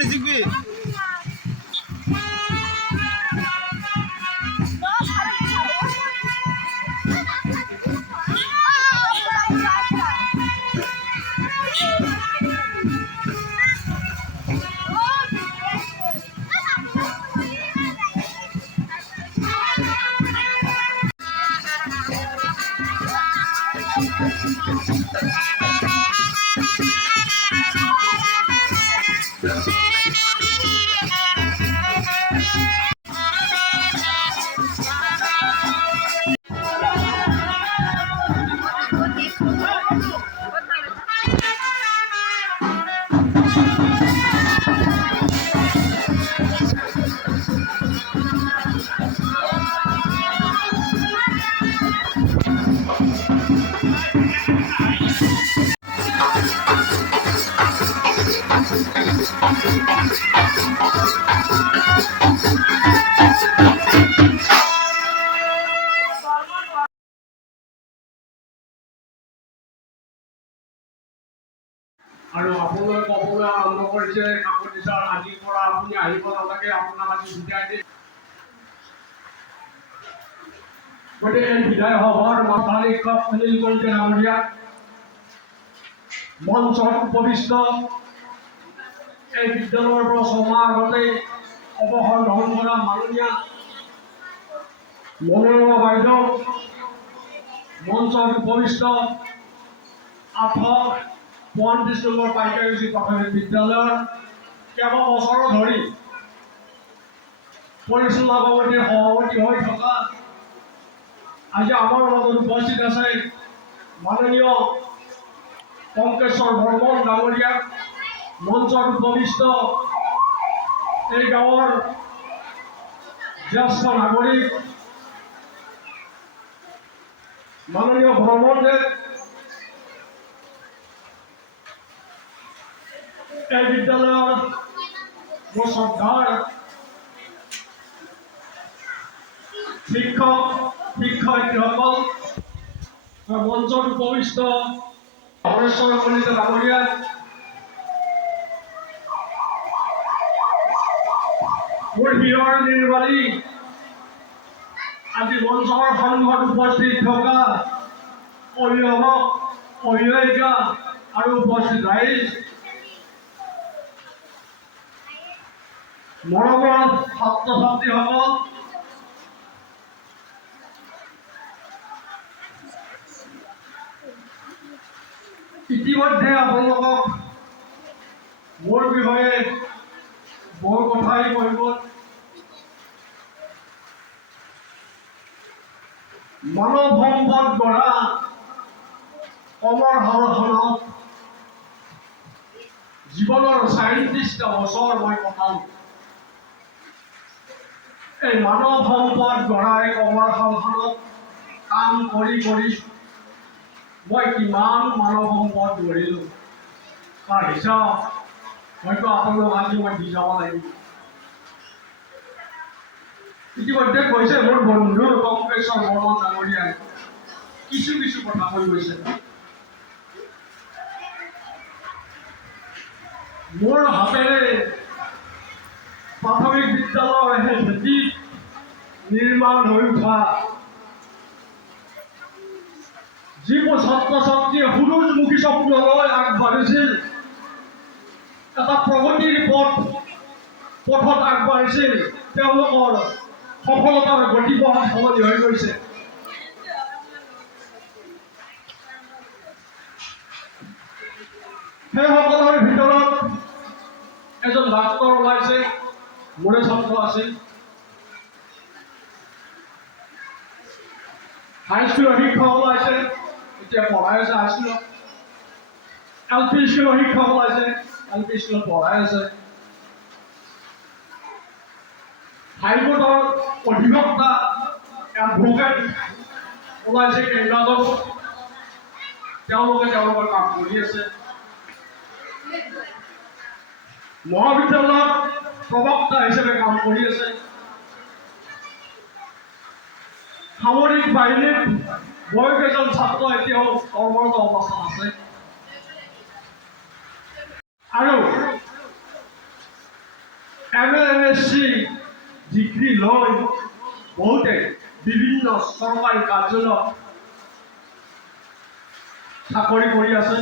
নিজিকবি আৰু আপোনালোকে ক'বলৈ আৰম্ভ কৰিছে কাকতি ছাৰ আজিৰ পৰা আপুনি আহিব নালাগে আপোনাক আজি বিদায় দিম গতিকে এই বিদায় সভাৰ মাথাৰ শিক্ষক সুনীল কলিতা ডাঙৰীয়া মঞ্চত উপবিষ্ট এই বিদ্যালয়ৰ পৰা ছমাহ আগতে অৱসৰ গ্ৰহণ কৰা মাননীয়া মনোৰমা বাইদেউ মঞ্চত উপবিষ্ট আঠক 35 নম্বৰ পাইকাৰী প্ৰাথমিক বিদ্যালয়ৰ কেইবা বছৰ ধৰি পৰিচালনা কমিটিৰ সভাপতি হৈ থকা আজি আমাৰ মাজত উপস্থিত আছে মাননীয় পংকেশ্বৰ বৰ্মন ডাঙৰীয়া মঞ্চত উপবিষ্ট এই গাঁৱৰ জ্যেষ্ঠ নাগৰিক মাননীয় বৰ্মনদেৱ এই বিদ্যালয়ৰ মোৰ শ্ৰদ্ধাৰ শিক্ষক শিক্ষয়িত্ৰীসকল মঞ্চত উপবিষ্ট হৰেশ্বৰ কলিতা ডাঙৰীয়া মোৰ হীৰৰ নিৰ্বালী আজি মঞ্চৰ সন্মুখত উপস্থিত থকা অভিভাৱক অভিভাৱিকা আৰু উপস্থিত ৰাইজ মৰমৰ ছাত্ৰ ছাত্ৰীসকল ইতিমধ্যে আপোনালোকক মোৰ বিষয়ে বহু কথাই কৈ গ'ল মানৱ সম্পদ গঢ়া কমৰ হালখনত জীৱনৰ 37টা বছৰ মই কটালোঁ এই মানৱ সম্পদ গঢ়াই কমৰ হালখনত কাম কৰি মই কিমান মানৱ সম্পদ গঢ়িলোঁ তাৰ হিচাপ হয়তো আপোনালোক আজি মই দি যাব লাগিব ইতিমধ্যে কৈছে মোৰ বন্ধু পংকেশ্বৰ বৰ্মন ডাঙৰীয়াই কিছু কথা কৈ গৈছে মোৰ হাতেৰে প্ৰাথমিক বিদ্যালয়ৰ সেই ভেটিত নিৰ্মাণ হৈ উঠা যিবোৰ ছাত্ৰ ছাত্ৰীয়ে সুৰুযমুখী স্বপ্নলৈ আগবাঢ়িছিল এটা প্ৰগতিৰ পথত আগবাঢ়িছিল তেওঁলোকৰ সফলতাৰ গতিপথ সলনি হৈ গৈছে সেইসকলৰ ভিতৰত এজন ডাক্তৰ ওলাইছে মোৰে ছাত্ৰ আছিল হাইস্কুলৰ শিক্ষক ওলাইছে এতিয়া পঢ়াই আছে হাইস্কুলত LP স্কুলৰ শিক্ষক ওলাইছে LP স্কুলত পঢ়াই আছে হাইকোৰ্টৰ অধিবক্তা এডভোকেট ওলাইছে কেইবাজন তেওঁলোকে তেওঁলোকৰ কাম কৰি আছে মহাবিদ্যালয়ত প্ৰবক্তা হিচাপে কাম কৰি আছে সামৰিক বাহিনীত বহুকেইজন ছাত্ৰ এতিয়াও কৰ্মৰত অৱস্থাত আছে আৰু MA MSc ডিগ্ৰী লৈ বহুতে বিভিন্ন চৰকাৰী কাৰ্যালয়ত চাকৰি কৰি আছে।